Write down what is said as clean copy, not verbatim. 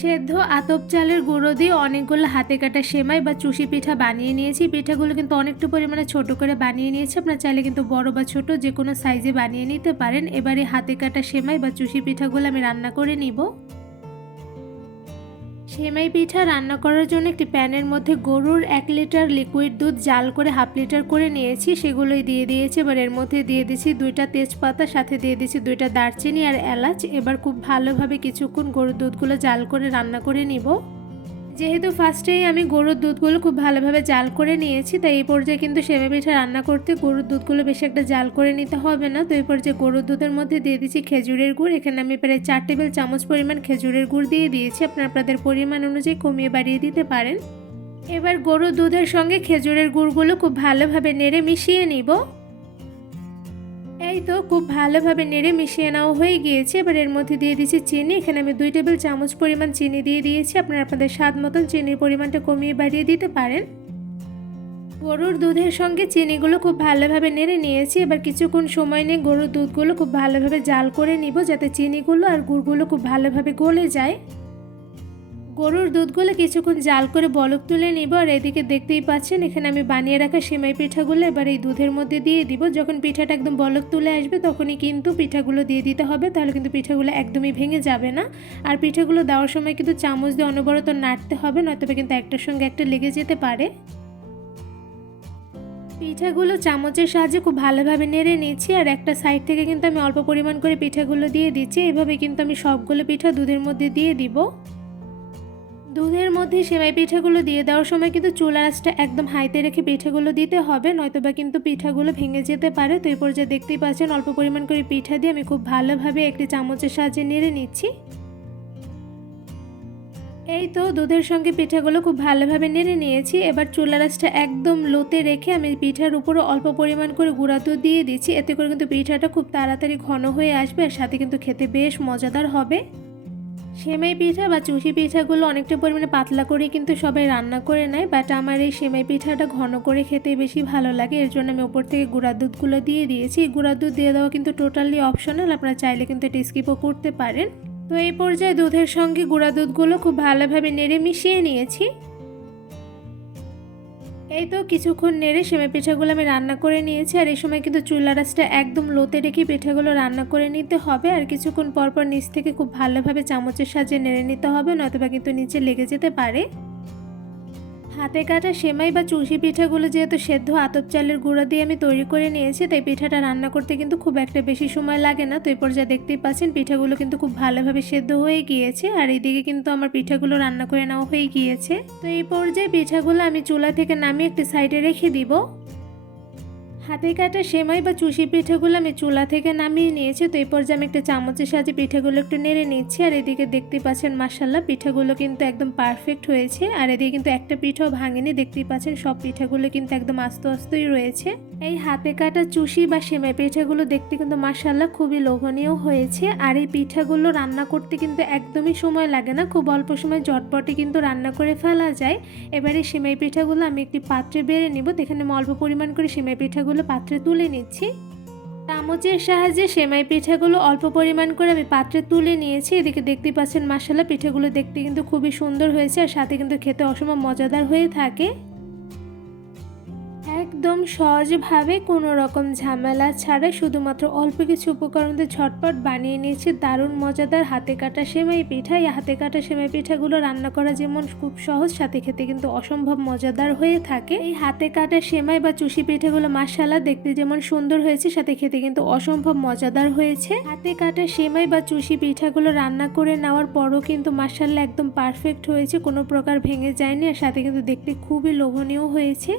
সেদ্ধ আতপ চালের গুঁড়ো দিয়ে অনেকগুলো হাতে কাটা সেমাই বা চুষি পিঠা বানিয়ে নিয়েছি। পিঠাগুলো কিন্তু অনেকটা পরিমাণে ছোট করে বানিয়ে নিয়েছি। আপনারা চাইলে কিন্তু বড় বা ছোট যে কোনো সাইজে বানিয়ে নিতে পারেন। এবারে হাতে কাটা সেমাই বা চুষি পিঠাগুলো আমি রান্না করে নিব। সেমাই পিঠা রান্না করার জন্য একটি প্যানের মধ্যে গরুর 1 লিটার লিকুইড দুধ জাল করে হাফ লিটার করে নিয়েছি, সেগুলোই দিয়ে দিয়েছি। এবার এর মধ্যে দিয়ে দিচ্ছি 2টা তেজপাতা, সাথে দিয়ে দিচ্ছি 2টা দারচিনি আর এলাচ। এবার খুব ভালোভাবে কিছুক্ষণ গরুর দুধগুলো জাল করে রান্না করে নিব। যেহেতু ফার্স্টেই আমি গরুর দুধগুলো খুব ভালোভাবে জাল করে নিয়েছি, তাই এই পর্যায়ে কিন্তু সেমাই পিঠা রান্না করতে গরুর দুধগুলো বেশি একটা জাল করে নিতে হবে না। তো এই পর্যায়ে গরুর দুধের মধ্যে দিয়ে দিচ্ছি খেজুরের গুড়। এখানে আমি প্রায় 4 টেবিল চামচ পরিমাণ খেজুরের গুড় দিয়ে দিয়েছি। আপনাদের পরিমাণ অনুযায়ী কমিয়ে বাড়িয়ে দিতে পারেন। এবার গরুর দুধের সঙ্গে খেজুরের গুড়গুলো খুব ভালোভাবে নেড়ে মিশিয়ে নিব। এই তো খুব ভালোভাবে নেড়ে মিশিয়ে নেওয়া হয়ে গিয়েছে। এবার এর মধ্যে দিয়ে দিচ্ছি চিনি। এখানে আমি 2 টেবিল চামচ পরিমাণ চিনি দিয়ে দিয়েছি। আপনাদের স্বাদ মতন চিনির পরিমাণটা কমিয়ে বাড়িয়ে দিতে পারেন। গরুর দুধের সঙ্গে চিনিগুলো খুব ভালোভাবে নেড়ে নিয়েছি। এবার কিছুক্ষণ সময় নিয়ে গরুর দুধগুলো খুব ভালোভাবে জাল করে নিব, যাতে চিনিগুলো আর গুড়গুলো খুব ভালোভাবে গলে যায়। গরুর দুধগুলো কিছুক্ষণ জাল করে বলক তুলে নিব। আর এদিকে দেখতেই পাচ্ছেন এখানে আমি বানিয়ে রাখা সেমাই পিঠাগুলো এবার এই দুধের মধ্যে দিয়ে দিব। যখন পিঠাটা একদম বলক তুলে আসবে তখনই কিন্তু পিঠাগুলো দিয়ে দিতে হবে, তাহলে কিন্তু পিঠাগুলো একদমই ভেঙে যাবে না। আর পিঠাগুলো দেওয়ার সময় কিন্তু চামচ দিয়ে অনবরত নাড়তে হবে, নয়তো কিন্তু একটার সঙ্গে একটা লেগে যেতে পারে। পিঠাগুলো চামচের সাহায্যে খুব ভালোভাবে নেড়ে নিচ্ছি। আর একটা সাইড থেকে কিন্তু আমি অল্প পরিমাণ করে পিঠাগুলো দিয়ে দিচ্ছি। এভাবে কিন্তু আমি সবগুলো পিঠা দুধের মধ্যে দিয়ে দিব। দুধের মধ্যে সেমাই পিঠাগুলো দিয়ে দেওয়ার সময় কিন্তু চুলার আঁচটা একদম হাইতে রেখে পিঠাগুলো দিতে হবে, নয়তোবা কিন্তু পিঠাগুলো ভেঙে যেতে পারে। তো এই পর্যায়ে দেখতেই পাচ্ছেন অল্প পরিমাণ করে পিঠা দিয়ে আমি খুব ভালোভাবে একটি চামচের সাহায্যে নেড়ে নিচ্ছি। এই তো দুধের সঙ্গে পিঠাগুলো খুব ভালোভাবে নেড়ে নিয়েছি। এবার চুলার আঁচটা একদম লোতে রেখে আমি পিঠার উপরে অল্প পরিমাণ করে গুঁড়া দুধ দিয়ে দিচ্ছি। এতে করে কিন্তু পিঠাটা খুব তাড়াতাড়ি ঘন হয়ে আসবে, আর সাথে কিন্তু খেতে বেশ মজাদার হবে। সেমাই পিঠা বা চুষি পিঠাগুলো অনেকটা পরিমাণে পাতলা করে কিন্তু সবাই রান্না করে নেয়, বাট আমার এই সেমাই পিঠাটা ঘন করে খেতে বেশি ভালো লাগে। এর জন্য আমি ওপর থেকে গুঁড়া দুধগুলো দিয়ে দিয়েছি। গুঁড়া দুধ দিয়ে দেওয়া কিন্তু টোটালি অপশনাল, আপনারা চাইলে কিন্তু এটা স্কিপও করতে পারেন। তো এই পর্যায়ে দুধের সঙ্গে গুঁড়া দুধগুলো খুব ভালোভাবে নেড়ে মিশিয়ে নিয়েছি। এই তো কিছুক্ষণ নেড়ে সেমাই পিঠাগুলো আমি রান্না করে নিয়েছি। আর এই সময় কিন্তু চুলার আঁচটা একদম লোতে রেখে পিঠাগুলো রান্না করে নিতে হবে। আর কিছুক্ষণ পরপর নিচ থেকে খুব ভালোভাবে চামচের সাহায্যে নেড়ে নিতে হবে, নয়তোবা কিন্তু নিচে লেগে যেতে পারে। হাতে কাটা সেমাই বা চুষি পিঠাগুলো যেহেতু সেদ্ধ আতপ চালের গুঁড়া দিয়ে আমি তৈরি করে নিয়েছি, তাই পিঠাটা রান্না করতে কিন্তু খুব একটা বেশি সময় লাগে না। তো এই পর্যায়ে দেখতেই পাচ্ছেন পিঠাগুলো কিন্তু খুব ভালোভাবে সেদ্ধ হয়ে গিয়েছে। আর এইদিকে কিন্তু আমার পিঠাগুলো রান্না করে নেওয়া হয়ে গিয়েছে। তো এই পর্যায়ে পিঠাগুলো আমি চুলা থেকে নামিয়ে একটি সাইডে রেখে দিব। হাতে কাটা সেমাই বা চুষি পিঠাগুলো আমি চুলা থেকে নামিয়ে নিয়েছি। তো এই পর্যায়ে আমি একটা চামচের সাহায্যে পিঠাগুলো একটু নেড়ে নিচ্ছি। আর এদিকে দেখতেই পাচ্ছেন মাশাআল্লাহ পিঠাগুলো কিন্তু একদম পারফেক্ট হয়েছে। আর এদিকে কিন্তু একটা পিঠাও ভাঙেনি, দেখতেই পাচ্ছেন সব পিঠাগুলো কিন্তু একদম আস্তে আস্তেই রয়েছে। এই হাতে কাটা চুষি বা সেমাই পিঠাগুলো দেখতে কিন্তু মাশাআল্লাহ খুবই লোভনীয় হয়েছে। আর এই পিঠাগুলো রান্না করতে কিন্তু একদমই সময় লাগে না, খুব অল্প সময় ঝটপটে কিন্তু রান্না করে ফেলা যায়। এবারে সেমাই পিঠাগুলো আমি একটি পাত্রে বেড়ে নিব। এখানে আমি অল্প পরিমাণ করে সেমাই পিঠাগুলো পাত্রে তুলে নিচ্ছি। চামচের সাহায্যে সেমাই পিঠাগুলো অল্প পরিমাণ করে আমি পাত্রে তুলে নিয়েছি। এদিকে দেখতে পাচ্ছেন মাশাআল্লাহ পিঠাগুলো দেখতে কিন্তু খুবই সুন্দর হয়েছে, আর সাথে কিন্তু খেতে অসম্ভব মজাদার হয়ে থাকে। একদম সহজভাবে কোনো রকম ঝামেলা ছাড়াই শুধুমাত্র অল্প কিছু উপকরণ দিয়ে ঝটপট বানিয়ে নিয়েছি দারুণ মজাদার হাতে কাটা সেমাই পিঠা। এই হাতে কাটা সেমাই পিঠাগুলো রান্না করা যেমন খুব সহজ, সাথে খেতে কিন্তু অসম্ভব মজাদার হয়ে থাকে। এই হাতে কাটা সেমাই বা চুষি পিঠাগুলো মাশাআল্লাহ দেখতে যেমন সুন্দর হয়েছে, সাথে খেতে কিন্তু অসম্ভব মজাদার হয়েছে। হাতে কাটা সেমাই বা চুষি পিঠাগুলো রান্না করে নেওয়ার পরও কিন্তু মাশাআল্লাহ একদম পারফেক্ট হয়েছে, কোনো প্রকার ভেঙে যায়নি, আর সাথে কিন্তু দেখতে খুবই লোভনীয় হয়েছে।